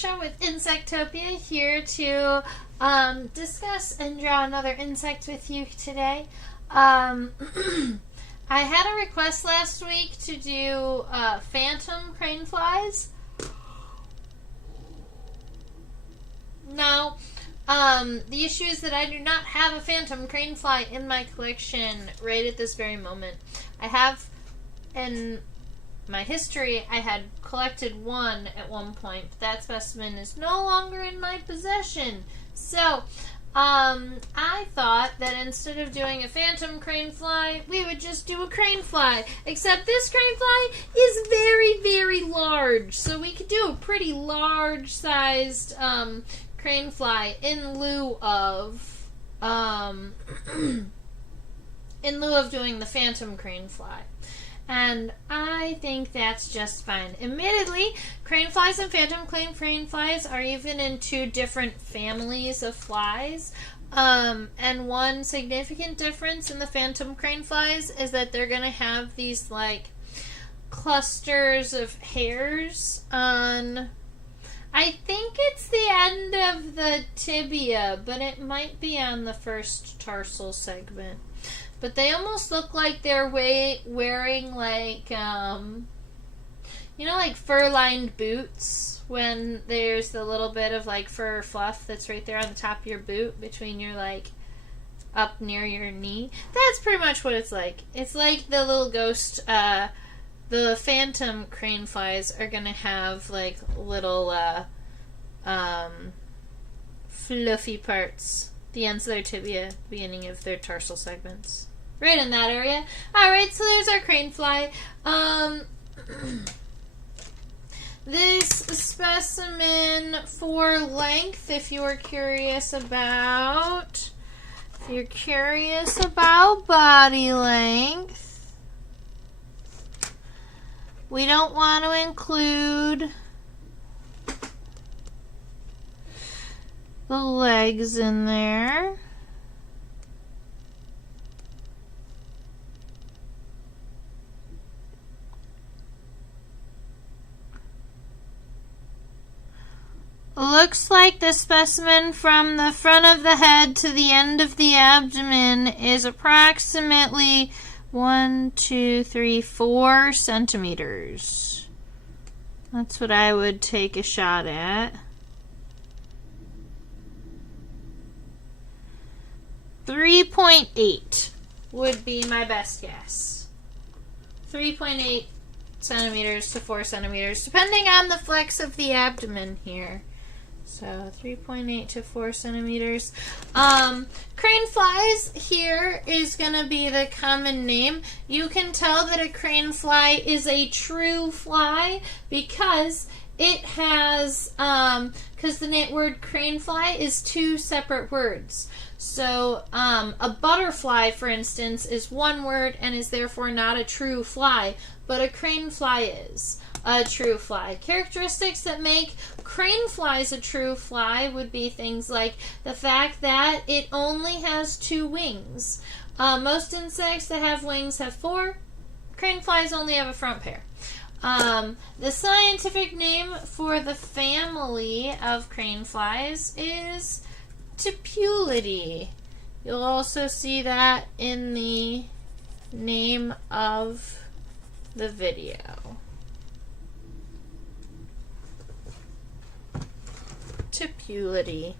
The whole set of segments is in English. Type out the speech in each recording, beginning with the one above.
Marcia with Insectopia, here to discuss and draw another insect with you today. I had a request last week to do phantom crane flies. Now, the issue is that I do not have a phantom crane fly in my collection right at this very moment. I have, in my history, I had collected one at one point, but that specimen is no longer in my possession. So, I thought that instead of doing a phantom crane fly, we would just do a crane fly. Except this crane fly is very, very large. So we could do a pretty large-sized crane fly in lieu of doing the phantom crane fly. And I think that's just fine. Admittedly, crane flies and phantom crane flies are even in two different families of flies. And one significant difference in the phantom crane flies is that they're going to have these, like, clusters of hairs on, I think it's the end of the tibia, but it might be on the first tarsal segment. But they almost look like they're wearing, like, like fur-lined boots, when there's the little bit of, like, fur fluff that's right there on the top of your boot between your, like, up near your knee. That's pretty much what it's like. It's like the little ghost, the phantom crane flies are going to have, like, little, fluffy parts, the ends of their tibia, beginning of their tarsal segments. Right in that area. Alright, so there's our crane fly. This specimen for length, if you're curious about body length, we don't want to include the legs in there. Looks like the specimen from the front of the head to the end of the abdomen is approximately 4 centimeters. That's what I would take a shot at. 3.8 would be my best guess. 3.8 centimeters to 4 centimeters, depending on the flex of the abdomen here. So 3.8 to 4 centimeters. Crane flies here is going to be the common name. You can tell that a crane fly is a true fly because it has, because the word crane fly is two separate words. So, a butterfly, for instance, is one word and is therefore not a true fly, but a crane fly is a true fly. Characteristics that make crane flies a true fly would be things like the fact that it only has 2 wings. Most insects that have wings have 4. Crane flies only have a front pair. The scientific name for the family of crane flies is Tipulidae. You'll also see that in the name of the video. Tipulidae.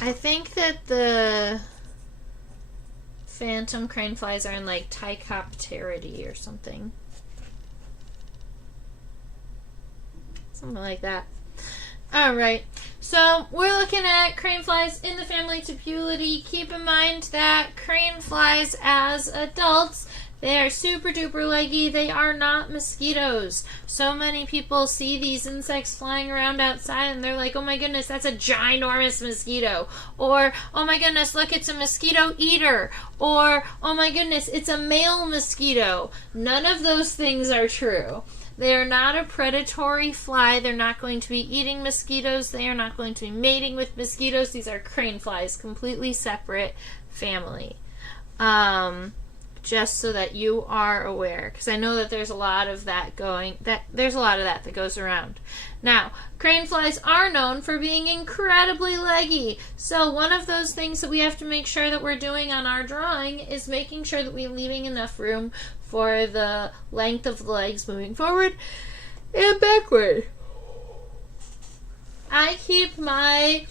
I think that the phantom crane flies are in, like, Tycopteridae or something. Something like that. Alright, so we're looking at crane flies in the family Tipulidae. Keep in mind that crane flies as adults, they are super duper leggy. They are not mosquitoes. So many people see these insects flying around outside and they're like, oh my goodness, that's a ginormous mosquito. Or, oh my goodness, look, it's a mosquito eater. Or, oh my goodness, it's a male mosquito. None of those things are true. They are not a predatory fly. They're not going to be eating mosquitoes. They are not going to be mating with mosquitoes. These are crane flies, completely separate family. just so that you are aware, because I know that there's a lot of that that goes around. Now, crane flies are known for being incredibly leggy, so one of those things that we have to make sure that we're doing on our drawing is making sure that we're leaving enough room for the length of the legs moving forward and backward. I keep my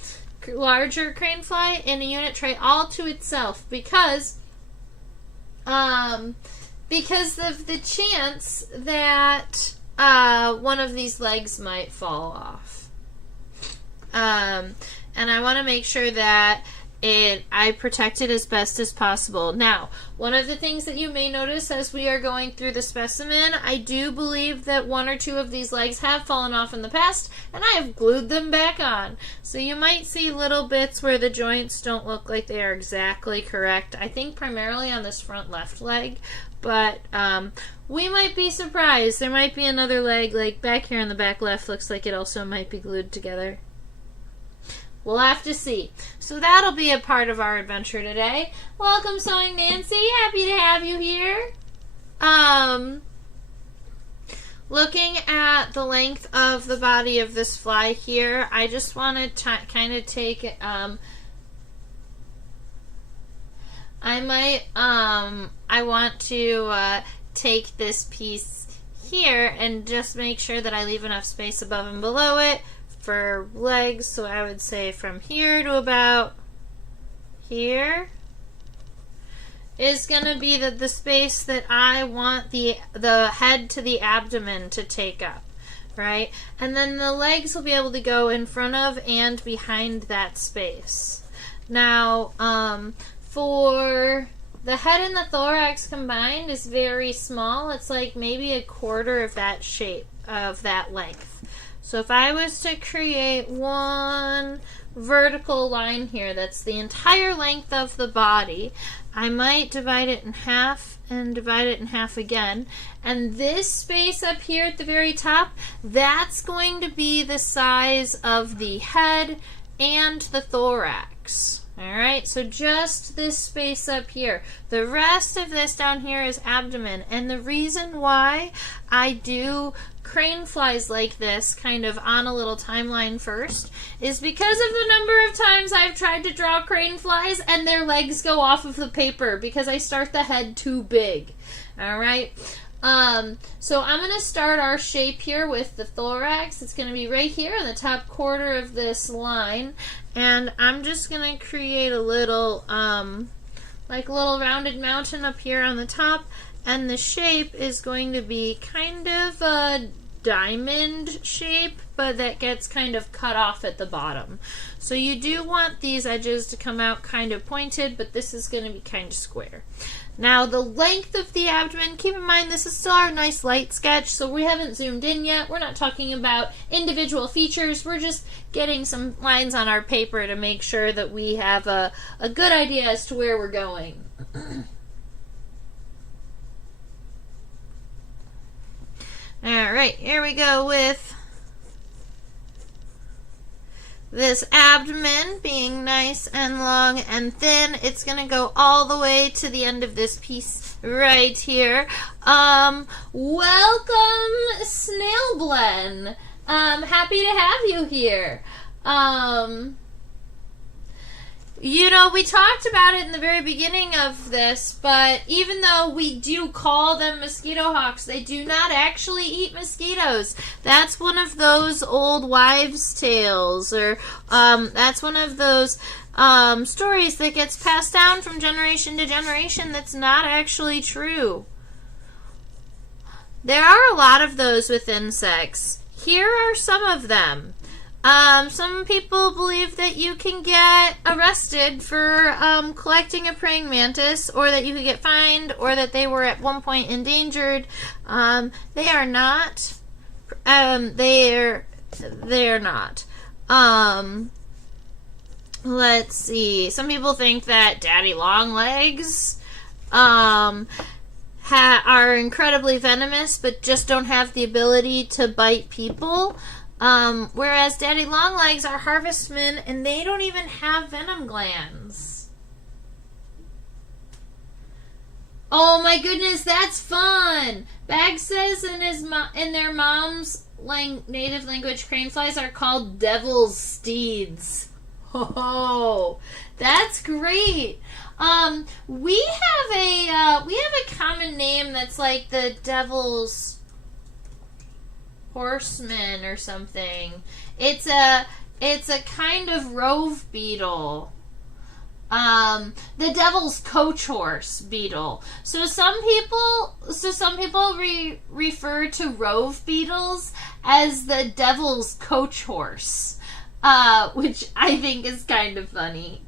larger crane fly in a unit tray all to itself because of the chance that one of these legs might fall off. And I want to make sure that I protect it as best as possible. Now, one of the things that you may notice as we are going through the specimen, I do believe that one or two of these legs have fallen off in the past, and I have glued them back on. So you might see little bits where the joints don't look like they are exactly correct. I think primarily on this front left leg, but we might be surprised. There might be another leg, like back here in the back left, looks like it also might be glued together. We'll have to see. So that'll be a part of our adventure today. Welcome, Sewing Nancy. Happy to have you here. Looking at the length of the body of this fly here, I just want to kind of take it. I want to take this piece here and just make sure that I leave enough space above and below it for legs, so I would say from here to about here is going to be the space that I want the head to the abdomen to take up, right? And then the legs will be able to go in front of and behind that space. Now, for the head and the thorax combined is very small. It's like maybe a quarter of that shape, of that length. So if I was to create one vertical line here, that's the entire length of the body, I might divide it in half and divide it in half again. And this space up here at the very top, that's going to be the size of the head and the thorax. Alright, so just this space up here. The rest of this down here is abdomen. And the reason why I do crane flies like this kind of on a little timeline first is because of the number of times I've tried to draw crane flies and their legs go off of the paper because I start the head too big. Alright, so I'm going to start our shape here with the thorax. It's going to be right here in the top quarter of this line, and I'm just going to create a little like a little rounded mountain up here on the top, and the shape is going to be kind of a diamond shape, but that gets kind of cut off at the bottom. So you do want these edges to come out kind of pointed, but this is going to be kind of square. Now, the length of the abdomen, keep in mind this is still our nice light sketch, so we haven't zoomed in yet. We're not talking about individual features. We're just getting some lines on our paper to make sure that we have a good idea as to where we're going. Alright, here we go with this abdomen being nice and long and thin. It's going to go all the way to the end of this piece right here. Welcome, Snailblen. Happy to have you here. You know, we talked about it in the very beginning of this, but even though we do call them mosquito hawks, they do not actually eat mosquitoes. That's one of those old wives' tales, or that's one of those stories that gets passed down from generation to generation that's not actually true. There are a lot of those with insects. Here are some of them. Some people believe that you can get arrested for collecting a praying mantis, or that you could get fined, or that they were at one point endangered. They are not. They're not. Let's see. Some people think that daddy longlegs are incredibly venomous, but just don't have the ability to bite people. Whereas daddy longlegs are harvestmen, and they don't even have venom glands. Oh my goodness, that's fun! Bag says in their mom's native language, crane flies are called devil's steeds. Oh, that's great. We have a common name that's like the devil's horseman or something. It's a kind of rove beetle. The devil's coach horse beetle. So some people refer to rove beetles as the devil's coach horse, which I think is kind of funny.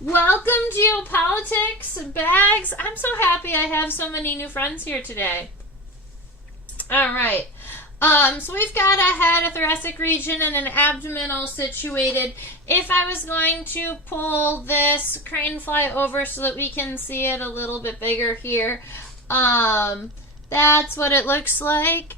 Welcome, Geopolitics Bags. I'm so happy I have so many new friends here today. All right. So we've got a head, a thoracic region, and an abdomen all situated. If I was going to pull this crane fly over so that we can see it a little bit bigger here, that's what it looks like.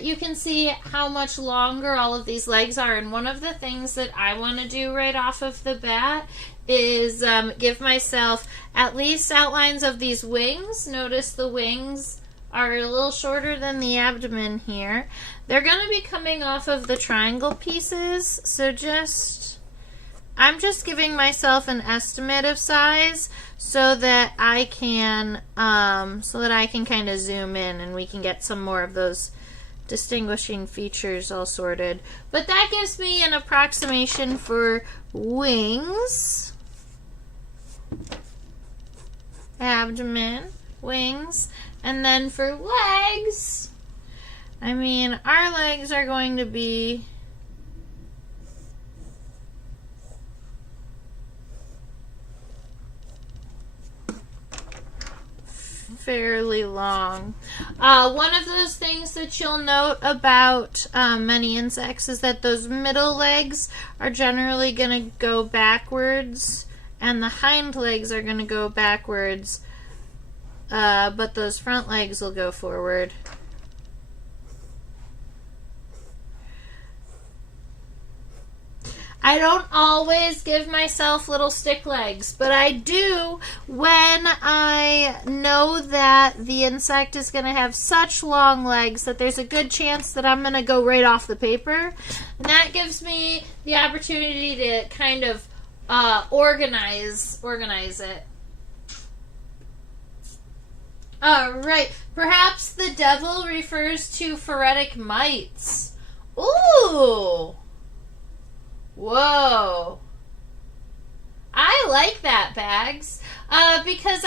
You can see how much longer all of these legs are, and one of the things that I want to do right off of the bat is give myself at least outlines of these wings. Notice the wings are a little shorter than the abdomen here. They're going to be coming off of the triangle pieces, so I'm just giving myself an estimate of size so that I can kind of zoom in and we can get some more of those distinguishing features all sorted. But that gives me an approximation for wings, abdomen, wings. And then for legs, I mean, our legs are going to be fairly long. One of those things that you'll note about many insects is that those middle legs are generally going to go backwards, and the hind legs are going to go backwards. But those front legs will go forward. I don't always give myself little stick legs, but I do when I know that the insect is going to have such long legs that there's a good chance that I'm going to go right off the paper. And that gives me the opportunity to kind of organize it. Alright, perhaps the devil refers to phoretic mites. Ooh! Whoa! I like that, Bags. Because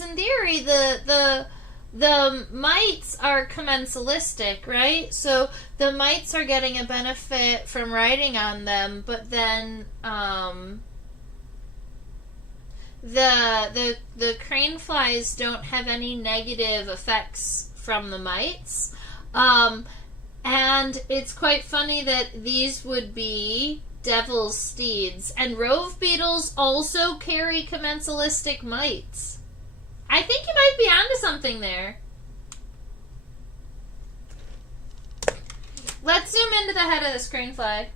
in theory, the mites are commensalistic, right? So the mites are getting a benefit from riding on them, but then, the crane flies don't have any negative effects from the mites. And it's quite funny that these would be devil's steeds. And rove beetles also carry commensalistic mites. I think you might be onto something there. Let's zoom into the head of this crane fly.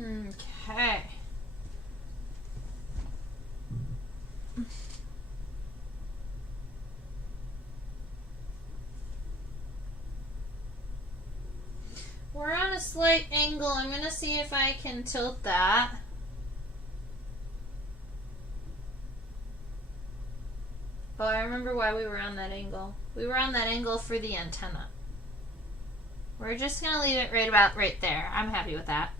Okay. We're on a slight angle. I'm going to see if I can tilt that. Oh, I remember why we were on that angle. We were on that angle for the antenna. We're just going to leave it right about right there. I'm happy with that.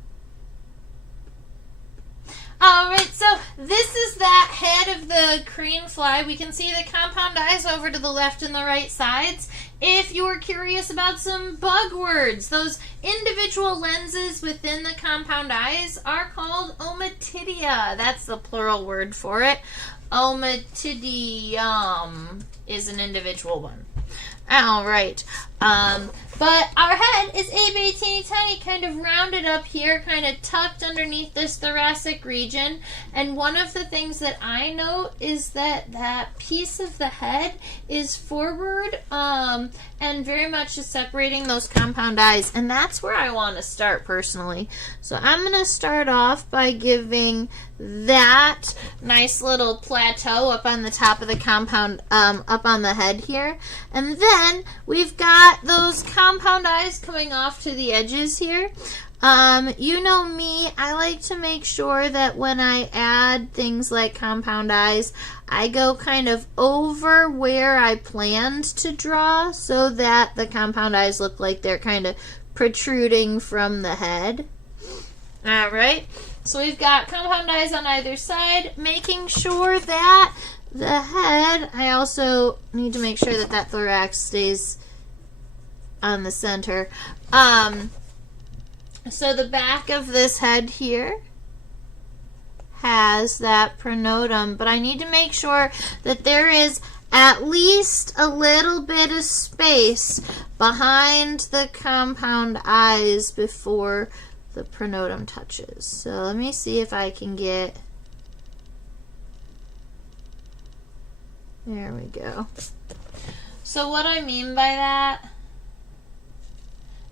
Alright, so this is that head of the crane fly. We can see the compound eyes over to the left and the right sides. If you're curious about some bug words, those individual lenses within the compound eyes are called ommatidia. That's the plural word for it. Ommatidium is an individual one. Alright. But our head is a teeny tiny, kind of rounded up here, kind of tucked underneath this thoracic region. And one of the things that I note is that that piece of the head is forward and very much is separating those compound eyes. And that's where I want to start personally. So I'm going to start off by giving that nice little plateau up on the top of the compound, up on the head here. And then we've got those compound eyes coming off to the edges here. You know me, I like to make sure that when I add things like compound eyes, I go kind of over where I planned to draw so that the compound eyes look like they're kind of protruding from the head. Alright, so we've got compound eyes on either side, making sure that the head, I also need to make sure that that thorax stays on the center. So the back of this head here has that pronotum, but I need to make sure that there is at least a little bit of space behind the compound eyes before the pronotum touches. So let me see if I can get, there we go. So what I mean by that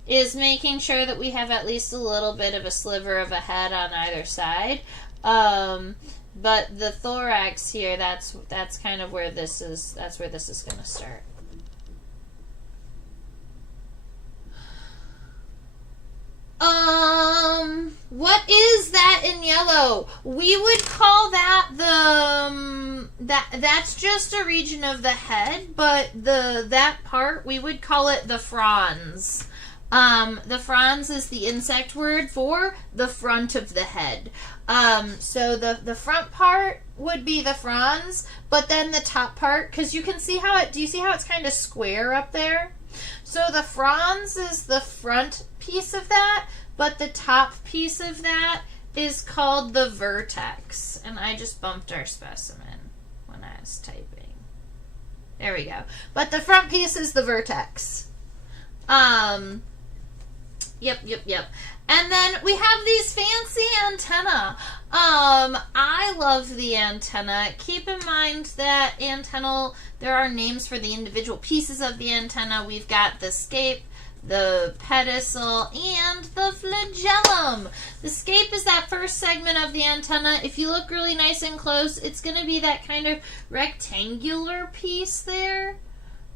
is making sure that we have at least a little bit of a sliver of a head on either side. But the thorax here, that's kind of where this is, that's where this is going to start. What is that in yellow? We would call that that's just a region of the head, but that part, we would call it the frons. The frons is the insect word for the front of the head. So the front part would be the frons, but then the top part, because you can see how do you see how it's kind of square up there? So the frons is the front piece of that, but the top piece of that is called the vertex. And I just bumped our specimen when I was typing. There we go. But the front piece is the vertex. Yep. And then we have these fancy antennae. I love the antenna. Keep in mind that there are names for the individual pieces of the antenna. We've got the scape, the pedicel, and the flagellum. The scape is that first segment of the antenna. If you look really nice and close, it's going to be that kind of rectangular piece there.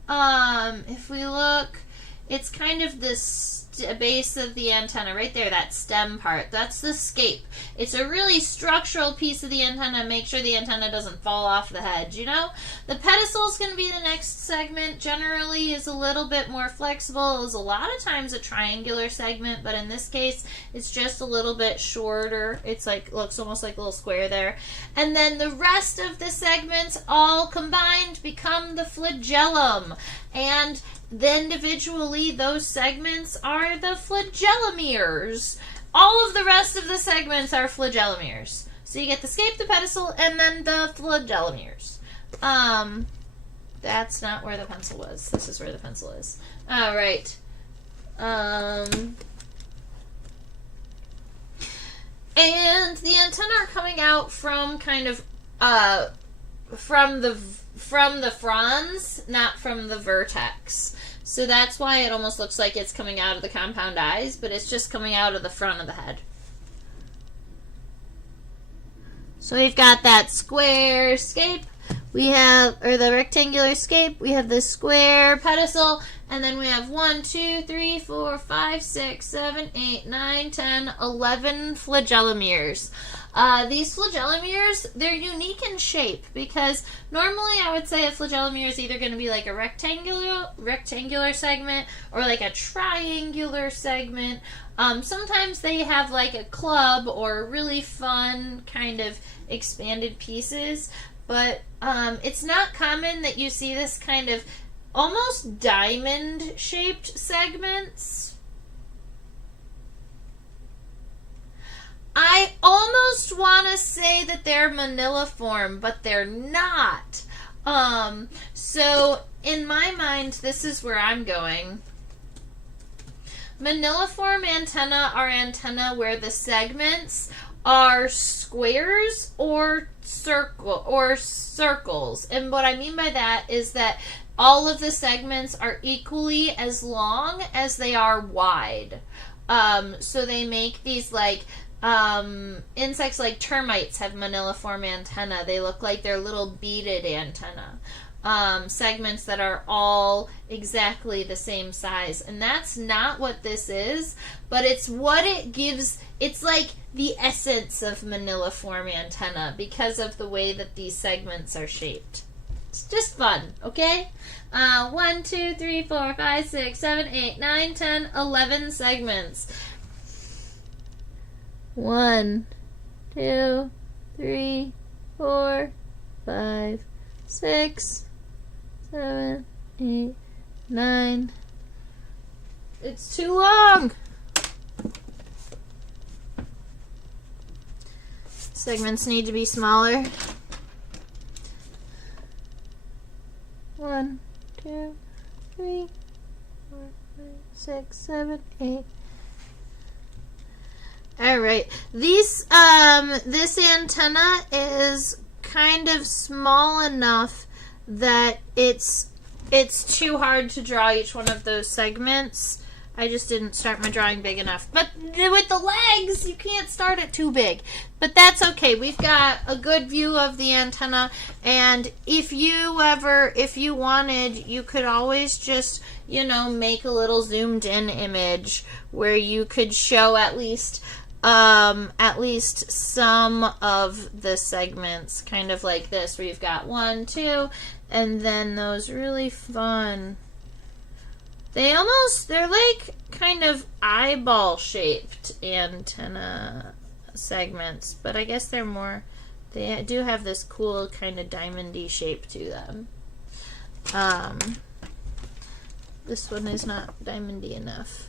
If we look, it's kind of this base of the antenna right there, that stem part. That's the scape. It's a really structural piece of the antenna. Make sure the antenna doesn't fall off the head, you know? The pedicel is going to be the next segment. Generally is a little bit more flexible. It's a lot of times a triangular segment, but in this case, it's just a little bit shorter. It's like, looks almost like a little square there. And then the rest of the segments all combined become the flagellum. And then individually, those segments are the flagellomeres. All of the rest of the segments are flagellomeres. So you get the scape, the pedicel, and then the flagellomeres. That's not where the pencil was. This is where the pencil is. All right. And the antennae are coming out from kind of from the frons, not from the vertex. So that's why it almost looks like it's coming out of the compound eyes, but it's just coming out of the front of the head. So we've got that square scape, we have, or the rectangular scape, we have the square pedicel, and then we have 1, 2, 3, 4, 5, 6, 7, 8, 9, 10, 11 flagellomeres. These flagellomeres, they're unique in shape because normally I would say a flagellomere is either going to be like a rectangular segment or like a triangular segment. Sometimes they have like a club or really fun kind of expanded pieces, but it's not common that you see this kind of almost diamond-shaped segments. I almost want to say that they're maniliform, but they're not. So in my mind, this is where I'm going. Maniliform antenna are antenna where the segments are squares or circles. And what I mean by that is that all of the segments are equally as long as they are wide. So they make these like insects like termites have maniliform antenna. They look like they're little beaded antenna. Segments that are all exactly the same size. And that's not what this is, but it's what it gives. It's like the essence of maniliform antenna because of the way that these segments are shaped. It's just fun, okay? 1, 2, 3, 4, 5, 6, 7, 8, 9, 10, 11 segments. 1, 2, 3, 4, 5, 6, 7, 8, 9. It's too long. Segments need to be smaller. 1, 2, 3, 4, 5, 6, 7, 8. Alright, this antenna is kind of small enough that it's too hard to draw each one of those segments. I just didn't start my drawing big enough. But with the legs, you can't start it too big. But that's okay. We've got a good view of the antenna. And if you wanted, you could always just, make a little zoomed in image where you could show at least some of the segments, kind of like this, where you've got 1, 2, and then those really fun. They're like kind of eyeball shaped antenna segments, but I guess they do have this cool kind of diamondy shape to them. This one is not diamondy enough.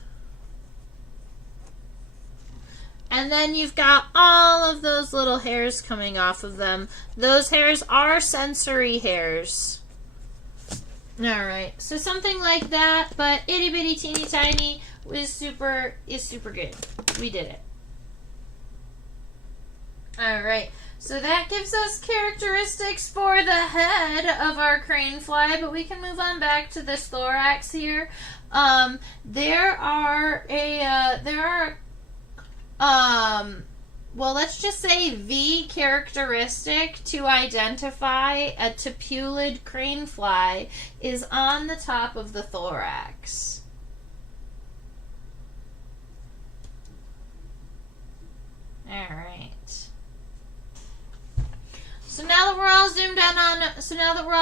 And then you've got all of those little hairs coming off of them. Those hairs are sensory hairs. Alright, so something like that, but itty bitty teeny tiny is super good. We did it. Alright, so that gives us characteristics for the head of our crane fly, but we can move on back to this thorax here. Well, let's just say the characteristic to identify a Tipulid crane fly is on the top of the thorax. All right. So now that we're all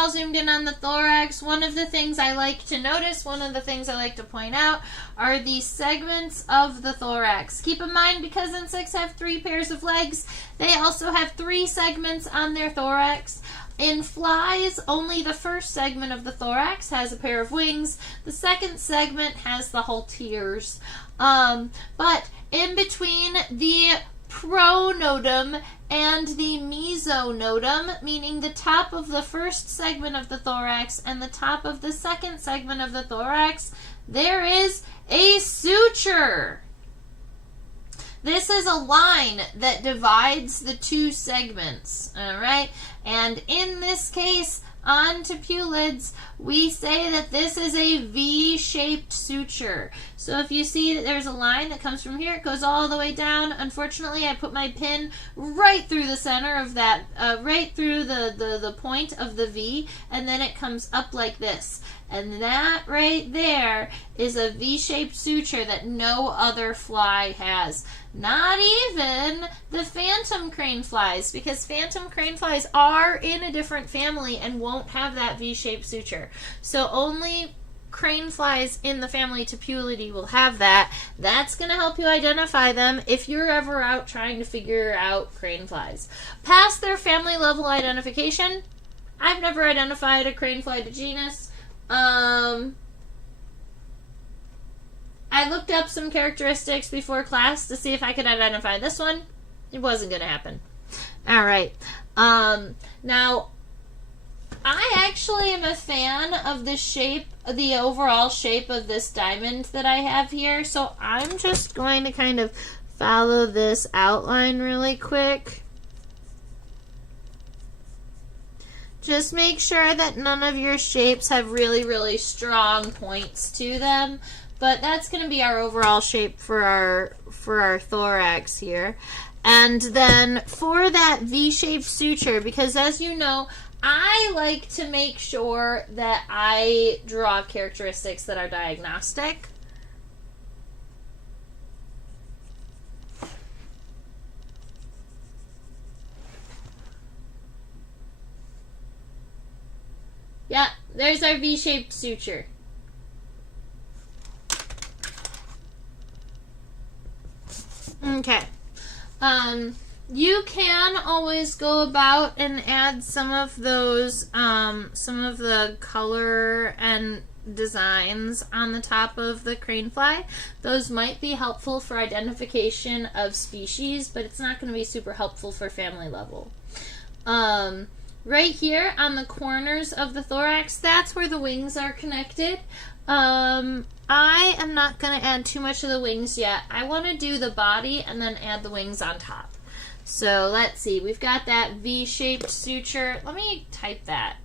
zoomed in on the thorax, one of the things I like to notice, one of the things I like to point out are the segments of the thorax. Keep in mind, because insects have 3 pairs of legs, they also have 3 segments on their thorax. In flies, only the first segment of the thorax has a pair of wings. The second segment has the whole tears. But in between the pronotum and the mesonotum, meaning the top of the first segment of the thorax and the top of the second segment of the thorax, there is a suture. This is a line that divides the 2 segments, all right? And in this case, On Tipulids, we say that this is a V-shaped suture. So if you see that there's a line that comes from here, it goes all the way down. Unfortunately, I put my pin right through the center of that, right through the point of the V, and then it comes up like this. And that right there is a V-shaped suture that no other fly has. Not even the phantom crane flies, because phantom crane flies are in a different family and won't have that V-shaped suture. So only crane flies in the family Tipulidae will have that. That's going to help you identify them if you're ever out trying to figure out crane flies. Past their family level identification, I've never identified a crane fly to genus. I looked up some characteristics before class to see if I could identify this one. It wasn't going to happen. All right. Now, I actually am a fan of the shape, the overall shape of this diamond that I have here. So I'm just going to kind of follow this outline really quick. Just make sure that none of your shapes have really, really strong points to them. But that's going to be our overall shape for our thorax here. And then for that V-shaped suture, because as you know, I like to make sure that I draw characteristics that are diagnostic. Yeah, there's our V-shaped suture. Okay. You can always go about and add some of those, some of the color and designs on the top of the crane fly. Those might be helpful for identification of species, but it's not going to be super helpful for family level. Right here on the corners of the thorax, that's where the wings are connected. I am not going to add too much of the wings yet. I want to do the body and then add the wings on top. So let's see. We've got that V-shaped suture. Let me type that.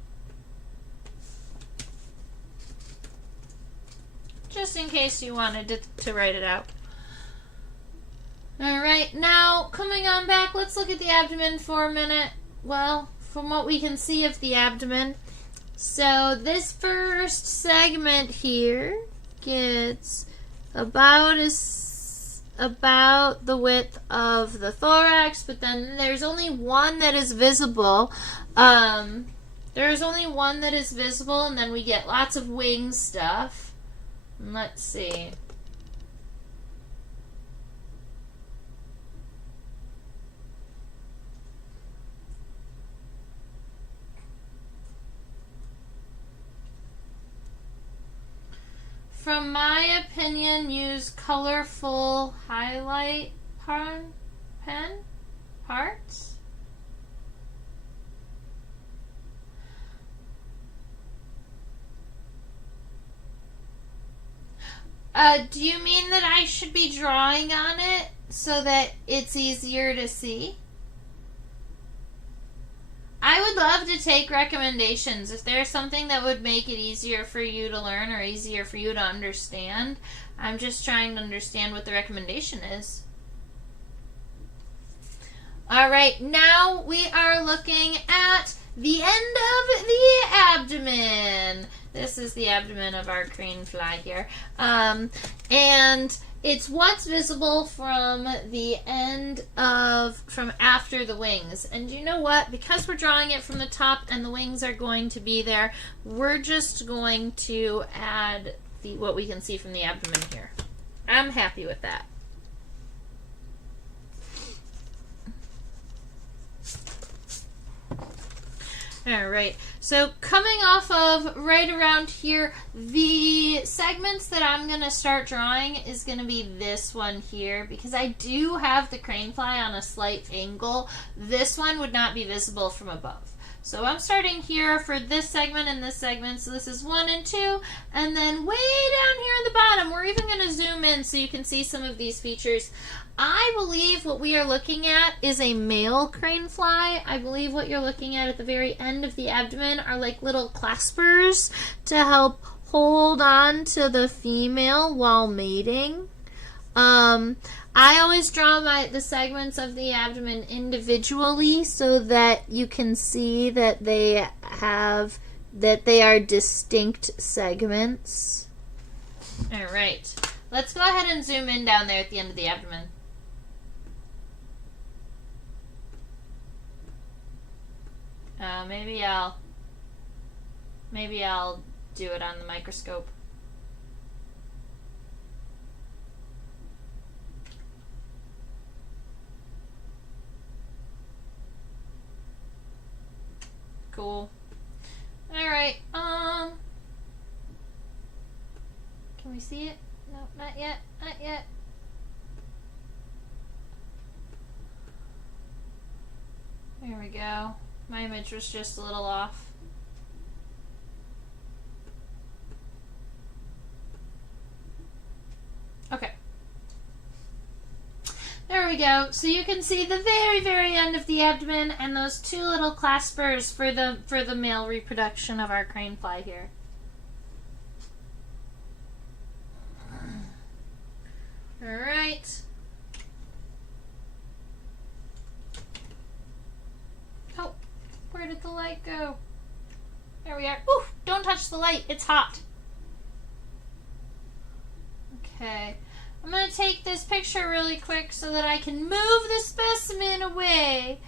Just in case you wanted to write it out. Alright, now coming on back, let's look at the abdomen for a minute. Well, from what we can see of the abdomen. So this first segment here gets about the width of the thorax, but then there's only one that is visible. There's only one that is visible, and then we get lots of wing stuff. Let's see. From my opinion, use colorful highlight pen parts. Do you mean that I should be drawing on it so that it's easier to see? I would love to take recommendations. If there's something that would make it easier for you to learn or easier for you to understand, I'm just trying to understand what the recommendation is. Alright, now we are looking at the end of the abdomen. This is the abdomen of our crane fly here. And it's what's visible from the end of, from after the wings. And you know what? Because we're drawing it from the top and the wings are going to be there, we're just going to add what we can see from the abdomen here. I'm happy with that. Alright, so coming off of right around here, the segments that I'm going to start drawing is going to be this one here, because I do have the crane fly on a slight angle. This one would not be visible from above. So I'm starting here for this segment and this segment. So this is 1 and 2. And then way down here at the bottom, we're even going to zoom in so you can see some of these features. I believe what we are looking at is a male crane fly. I believe what you're looking at the very end of the abdomen are like little claspers to help hold on to the female while mating. I always draw the segments of the abdomen individually so that you can see that they are distinct segments. All right. Let's go ahead and zoom in down there at the end of the abdomen. Maybe I'll do it on the microscope. Cool. All right. Can we see it? No, not yet. Not yet. There we go. My image was just a little off. Okay. There we go. So you can see the very, very end of the abdomen and those two little claspers for the male reproduction of our crane fly here. All right. Oh, where did the light go? There we are. Ooh, don't touch the light. It's hot. Okay. I'm going to take this picture really quick so that I can move the specimen away.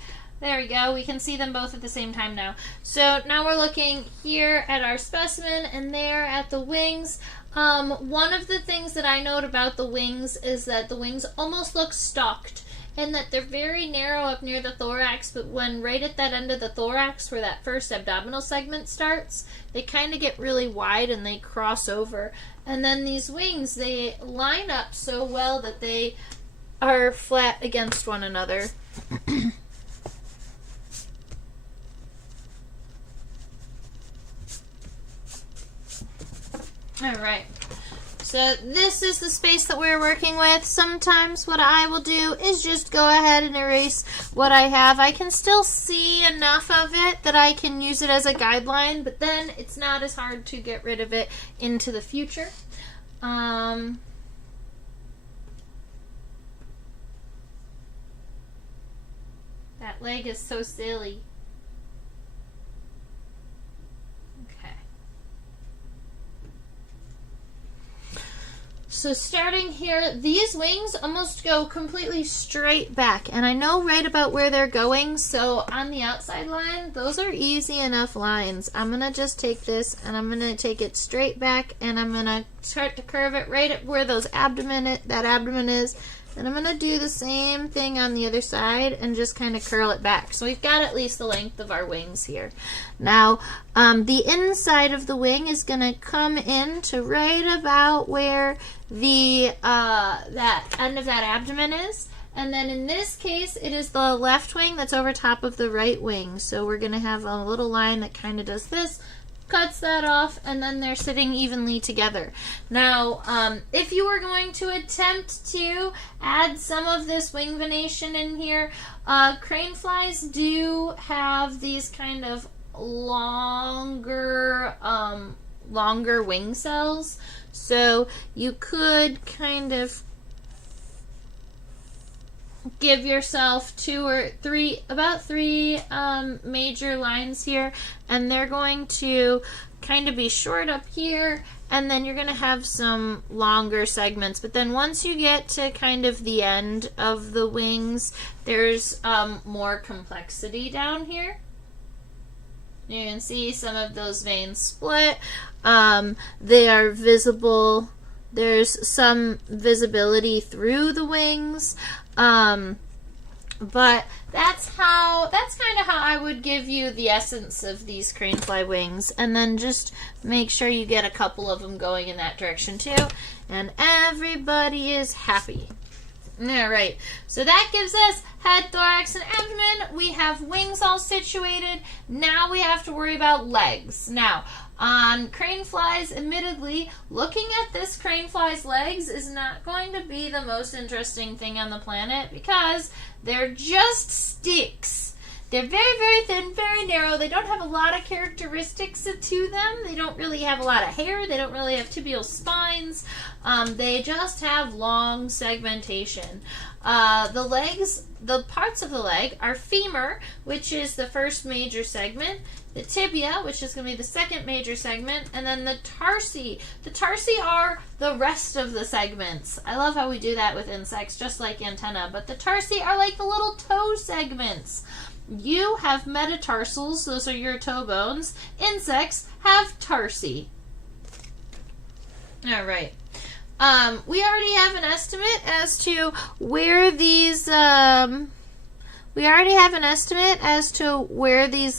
There we go. We can see them both at the same time now. So now we're looking here at our specimen and there at the wings. One of the things that I note about the wings is that the wings almost look stalked and that they're very narrow up near the thorax, but when right at that end of the thorax where that first abdominal segment starts, they kind of get really wide and they cross over. And then these wings, they line up so well that they are flat against one another. All right. So this is the space that we're working with. Sometimes what I will do is just go ahead and erase what I have. I can still see enough of it that I can use it as a guideline, but then it's not as hard to get rid of it into the future. That leg is so silly. So starting here, these wings almost go completely straight back. And I know right about where they're going. So on the outside line, those are easy enough lines. I'm going to just take this and I'm going to take it straight back. And I'm going to start to curve it right at where that abdomen is. And I'm going to do the same thing on the other side and just kind of curl it back. So we've got at least the length of our wings here. Now, the inside of the wing is going to come in to right about where the that end of that abdomen is. And then in this case, it is the left wing that's over top of the right wing. So we're going to have a little line that kind of does this, cuts that off, and then they're sitting evenly together. Now, if you were going to attempt to add some of this wing venation in here, crane flies do have these kind of longer wing cells. So you could kind of give yourself about three major lines here, and they're going to kind of be short up here, and then you're going to have some longer segments. But then once you get to kind of the end of the wings, there's more complexity down here. You can see some of those veins split. They are visible. There's some visibility through the wings. But that's kind of how I would give you the essence of these crane fly wings, and then just make sure you get a couple of them going in that direction too, and everybody is happy. All right, so that gives us head, thorax, and abdomen. We have wings all situated. Now we have to worry about legs. Now, on crane flies, admittedly, looking at this crane fly's legs is not going to be the most interesting thing on the planet because they're just sticks. They're very, very thin, very narrow. They don't have a lot of characteristics to them. They don't really have a lot of hair. They don't really have tibial spines. They just have long segmentation. The legs, the parts of the leg are femur, which is the first major segment, the tibia, which is going to be the second major segment, and then the tarsi. The tarsi are the rest of the segments. I love how we do that with insects, just like antenna, but the tarsi are like the little toe segments. You have metatarsals, those are your toe bones. Insects have tarsi. All right. We already have an estimate as to where these,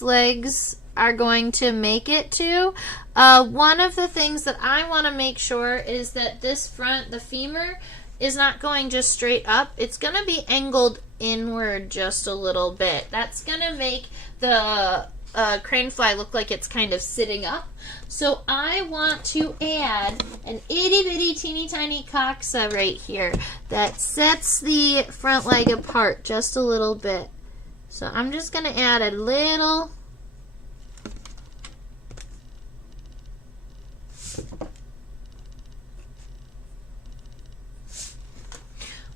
legs are going to make it to. One of the things that I want to make sure is that this front, the femur, is not going just straight up. It's going to be angled inward just a little bit. That's going to make the crane fly look like it's kind of sitting up. So I want to add an itty bitty teeny tiny coxa right here that sets the front leg apart just a little bit. So I'm just going to add a little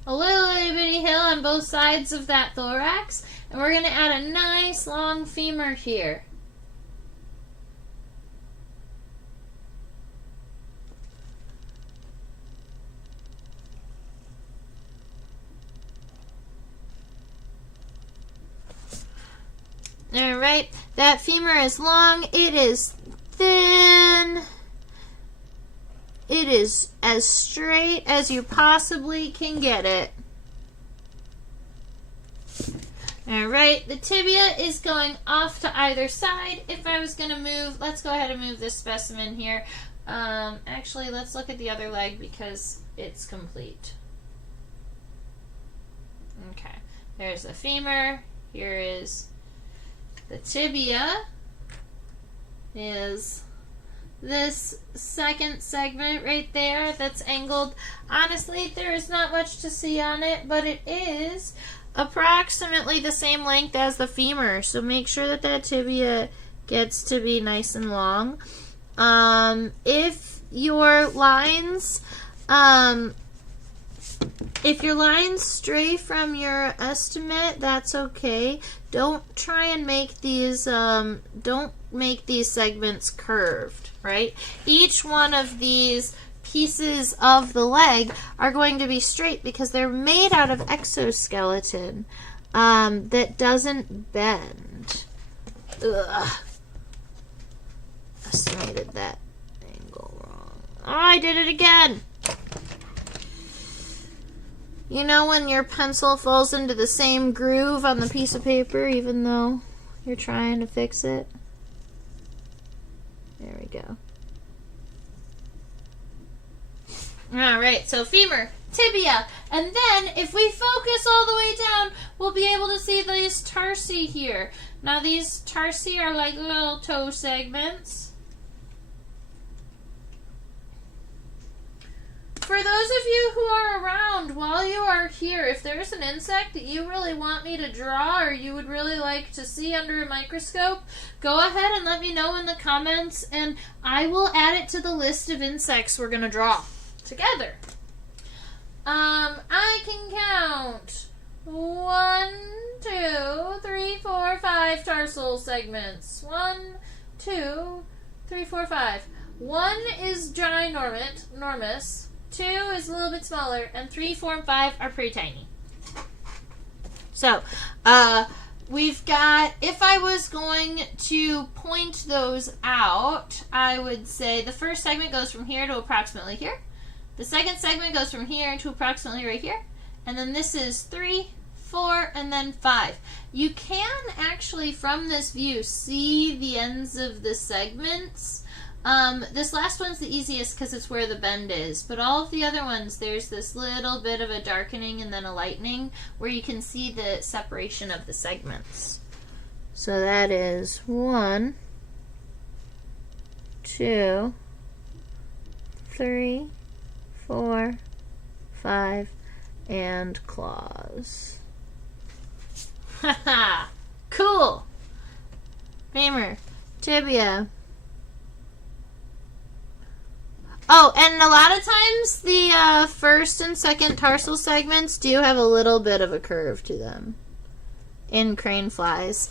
itty bitty hill on both sides of that thorax, and we're going to add a nice long femur here. All right, that femur is long, it is thin, it is as straight as you possibly can get it. All right, the tibia is going off to either side. If I was going to move, let's go ahead and move this specimen here. Actually, let's look at the other leg because it's complete. Okay, there's the femur. Here is the tibia. Is this second segment right there that's angled. Honestly, there is not much to see on it, but it is approximately the same length as the femur, so make sure that that tibia gets to be nice and long. If your lines stray from your estimate, that's okay. Don't try and make these don't make these segments curved, right? Each one of these pieces of the leg are going to be straight because they're made out of exoskeleton that doesn't bend. Ugh. Estimated that angle wrong. Oh, I did it again. You know when your pencil falls into the same groove on the piece of paper even though you're trying to fix it? There we go. Alright, so femur, tibia, and then if we focus all the way down, we'll be able to see these tarsi here. Now these tarsi are like little toe segments. For those of you who are around while you are here, if there's an insect that you really want me to draw or you would really like to see under a microscope, go ahead and let me know in the comments and I will add it to the list of insects we're going to draw together. I can count 1, 2, 3, 4, 5 tarsal segments. 1, 2, 3, 4, 5. 1 is ginormous. 2 is a little bit smaller, and 3, 4, and 5 are pretty tiny. So, we've got, if I was going to point those out, I would say the first segment goes from here to approximately here. The second segment goes from here to approximately right here. And then this is 3, 4, and then 5. You can actually, from this view, see the ends of the segments. This last one's the easiest because it's where the bend is, but all of the other ones, there's this little bit of a darkening and then a lightening where you can see the separation of the segments. So that is 1, 2, 3, 4, 5, and claws. Haha! Cool! Femur, tibia. Oh, and a lot of times the first and second tarsal segments do have a little bit of a curve to them in crane flies.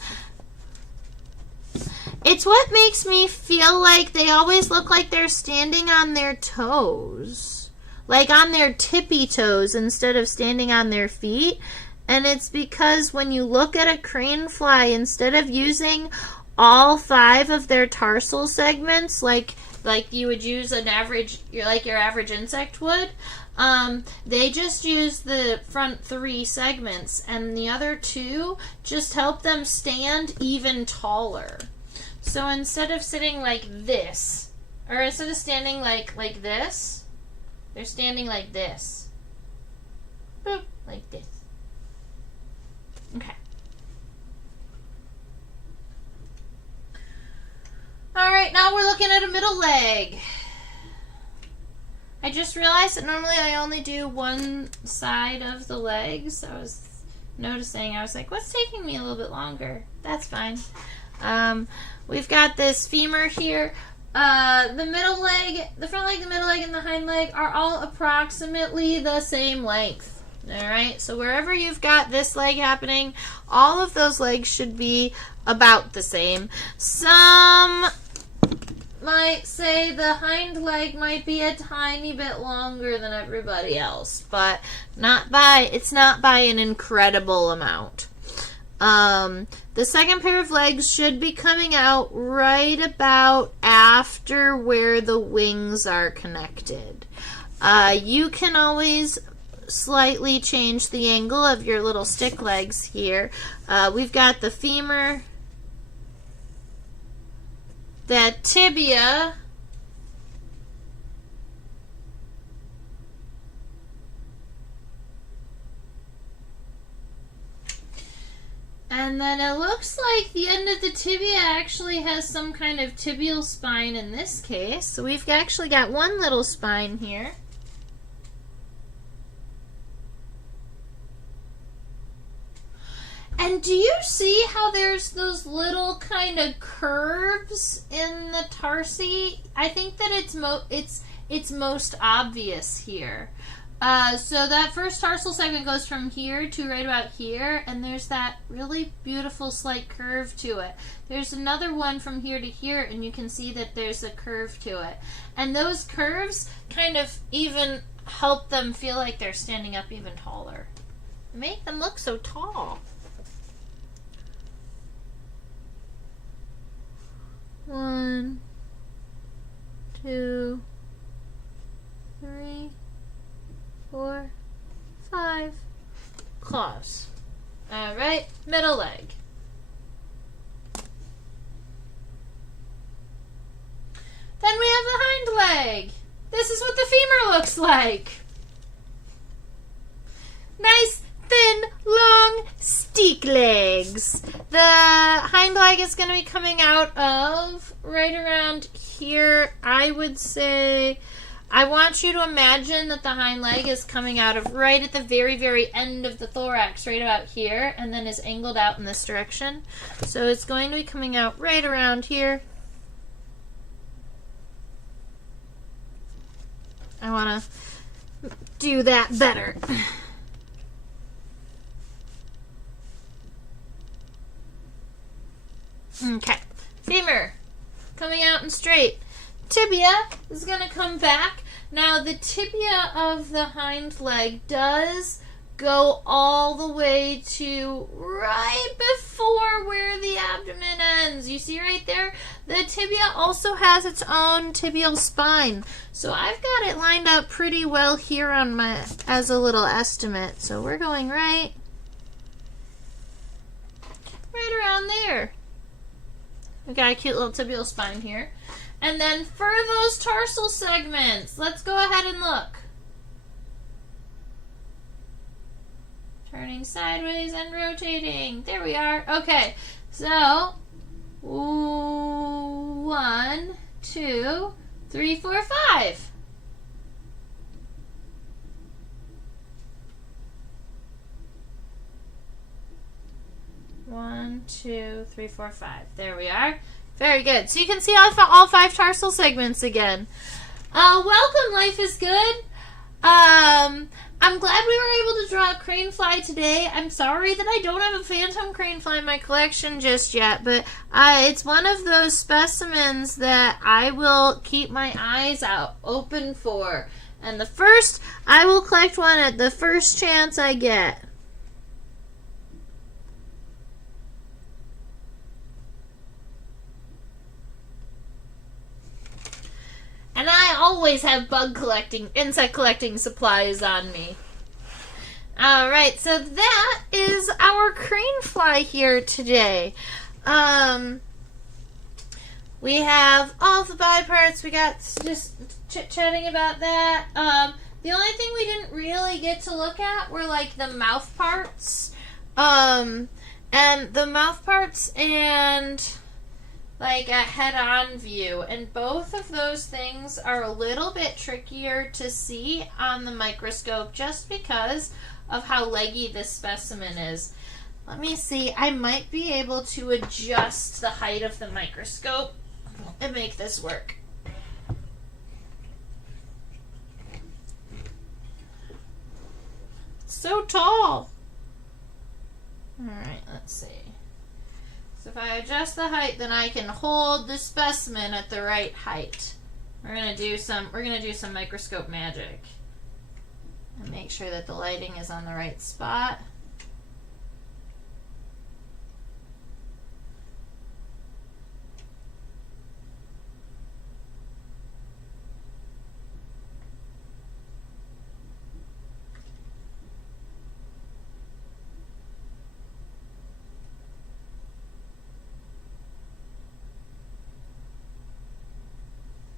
It's what makes me feel like they always look like they're standing on their toes. Like on their tippy toes instead of standing on their feet. And it's because when you look at a crane fly, instead of using all 5 of their tarsal segments, like you would use an average, like your average insect would, they just use the front 3 segments, and the other 2 just help them stand even taller. So instead of sitting like this, or instead of standing like this, they're standing like this. Boop, like this. Okay. Alright, now we're looking at a middle leg. I just realized that normally I only do one side of the legs. I was noticing, I was like, what's taking me a little bit longer? That's fine. We've got this femur here. The middle leg, the front leg, the middle leg, and the hind leg are all approximately the same length. Alright, so wherever you've got this leg happening, all of those legs should be about the same. Some might say the hind leg might be a tiny bit longer than everybody else, but it's not by an incredible amount. The second pair of legs should be coming out right about after where the wings are connected. You can always slightly change the angle of your little stick legs here. We've got the femur, the tibia, and then it looks like the end of the tibia actually has some kind of tibial spine in this case. So we've actually got one little spine here. And do you see how there's those little kind of curves in the tarsi? I think that it's most obvious here. So that first tarsal segment goes from here to right about here, and there's that really beautiful slight curve to it. There's another one from here to here, and you can see that there's a curve to it. And those curves kind of even help them feel like they're standing up even taller. Make them look so tall. 1, 2, 3, 4, 5 claws. Alright, middle leg. Then we have the hind leg. This is what the femur looks like. Nice, thin, long, steak legs. The hind leg is going to be coming out of right around here. I would say, I want you to imagine that the hind leg is coming out of right at the very, very end of the thorax, right about here, and then is angled out in this direction. So it's going to be coming out right around here. I want to do that better. Okay, femur coming out and straight. Tibia is going to come back. Now the tibia of the hind leg does go all the way to right before where the abdomen ends. You see right there? The tibia also has its own tibial spine. So I've got it lined up pretty well here on my as a little estimate. So we're going right around there. We've got a cute little tibial spine here. And then for those tarsal segments, let's go ahead and look. Turning sideways and rotating. There we are. Okay, so 1, 2, 3, 4, 5. One, 2, 3, 4, 5. There we are. Very good. So you can see all 5 tarsal segments again. Welcome, Life is Good. I'm glad we were able to draw a cranefly today. I'm sorry that I don't have a phantom cranefly in my collection just yet, but it's one of those specimens that I will keep my eyes out open for. And I will collect one at the first chance I get. And I always have insect collecting supplies on me. Alright, so that is our cranefly here today. We have all the body parts. We got just chit-chatting about that. The only thing we didn't really get to look at were like the mouth parts. And the mouth parts and like a head-on view, and both of those things are a little bit trickier to see on the microscope just because of how leggy this specimen is. Let me see, I might be able to adjust the height of the microscope and make this work. It's so tall. Alright, let's see. So if I adjust the height, then I can hold the specimen at the right height. We're gonna do some microscope magic. And make sure that the lighting is on the right spot.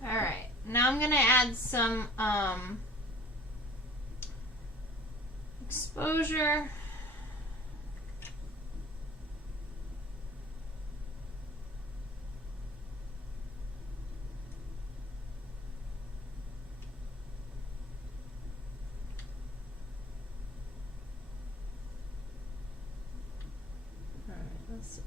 Alright, now I'm going to add some exposure. Alright, let's see.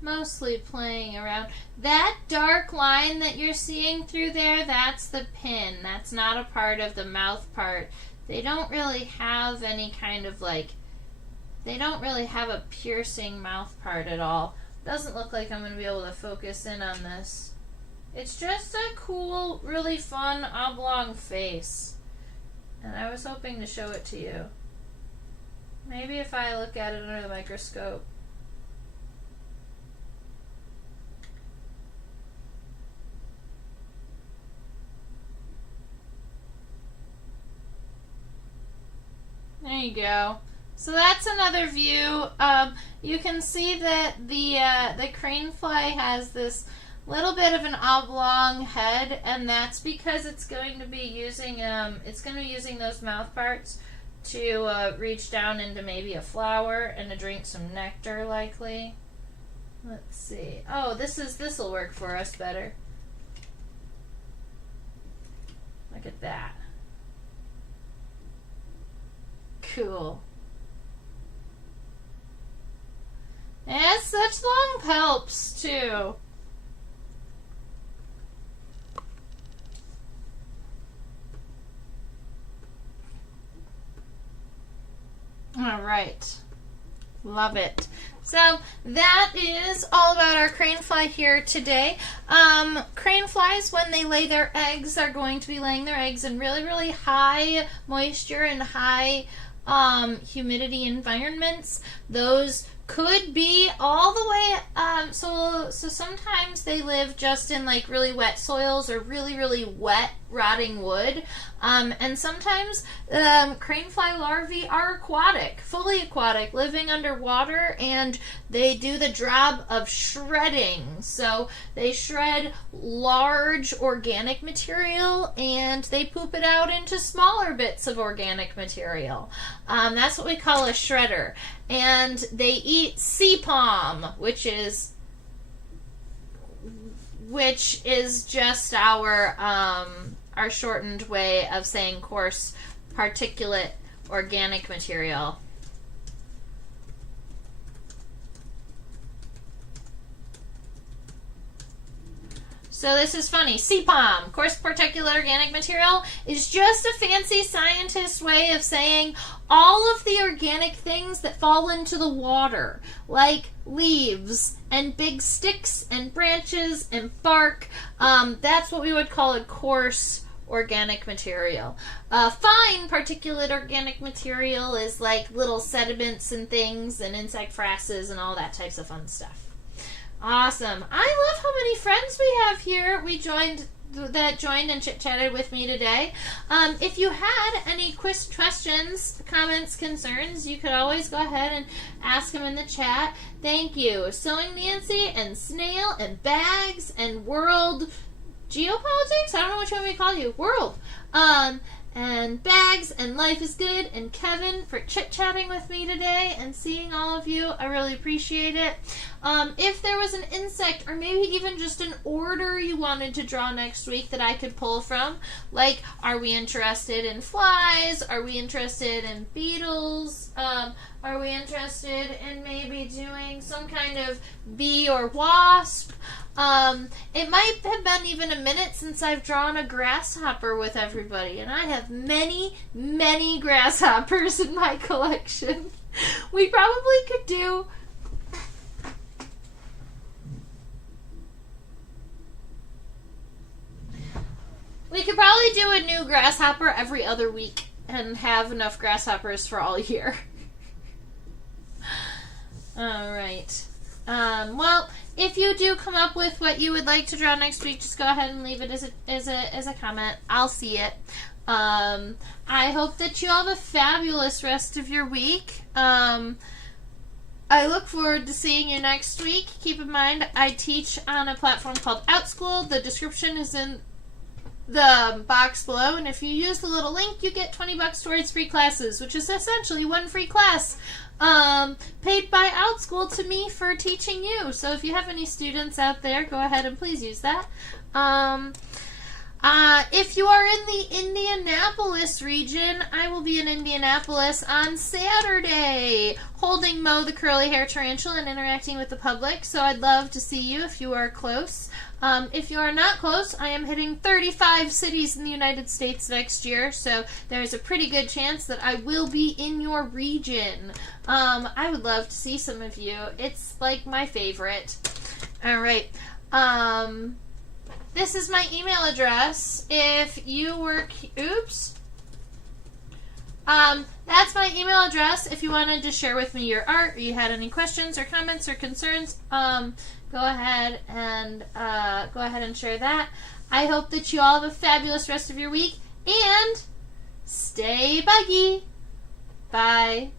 Mostly playing around. That dark line that you're seeing through there, that's the pin. That's not a part of the mouth part. They don't really have any kind of they don't really have a piercing mouth part at all. Doesn't look like I'm going to be able to focus in on this. It's just a cool, really fun oblong face. And I was hoping to show it to you. Maybe if I look at it under the microscope. There you go. So that's another view. You can see that the cranefly has this little bit of an oblong head, and that's because it's going to be using those mouth parts to reach down into maybe a flower and to drink some nectar, likely. Let's see. Oh, this will work for us better. Look at that. Cool. It has such long palps, too. Alright. Love it. So that is all about our cranefly here today. Craneflies, when they lay their eggs, are going to be laying their eggs in really, really high moisture and high humidity environments. Those could be all the way, so sometimes they live just in like really wet soils or really, really wet rotting wood. And sometimes cranefly larvae are aquatic, fully aquatic, living underwater, and they do the job of shredding. So they shred large organic material and they poop it out into smaller bits of organic material. That's what we call a shredder. And they eat sea palm, which is just our shortened way of saying coarse particulate organic material. So this is funny. CPOM, coarse particulate organic material, is just a fancy scientist way of saying all of the organic things that fall into the water, like leaves and big sticks and branches and bark. That's what we would call a coarse organic material. Fine particulate organic material is like little sediments and things and insect frases and all that types of fun stuff. Awesome. I love how many friends we have here. That joined and chit-chatted with me today. If you had any questions, comments, concerns, you could always go ahead and ask them in the chat. Thank you. Sewing Nancy and Snail and Bags and World Geopolitics? I don't know which one we call you. World. And Bags and Life is Good and Kevin for chit-chatting with me today and seeing all of you. I really appreciate it. If there was an insect or maybe even just an order you wanted to draw next week that I could pull from, like, are we interested in flies? Are we interested in beetles? Are we interested in maybe doing some kind of bee or wasp? It might have been even a minute since I've drawn a grasshopper with everybody, and I have many, many grasshoppers in my collection. We probably could do... We could probably do a new grasshopper every other week and have enough grasshoppers for all year. Alright. Well, if you do come up with what you would like to draw next week, just go ahead and leave it as a comment. I'll see it. I hope that you all have a fabulous rest of your week. I look forward to seeing you next week. Keep in mind, I teach on a platform called OutSchool. The description is in the box below, and if you use the little link, you get $20 towards free classes, which is essentially one free class paid by OutSchool to me for teaching you. So if you have any students out there, go ahead and please use that. If you are in the Indianapolis region, I will be in Indianapolis on Saturday, holding Mo the curly hair tarantula and interacting with the public. So I'd love to see you if you are close. If you are not close, I am hitting 35 cities in the United States next year, so there's a pretty good chance that I will be in your region. I would love to see some of you. It's like my favorite. All right. This is my email address. If you work, that's my email address. If you wanted to share with me your art, or you had any questions or comments or concerns, go ahead and share that. I hope that you all have a fabulous rest of your week, and stay buggy. Bye.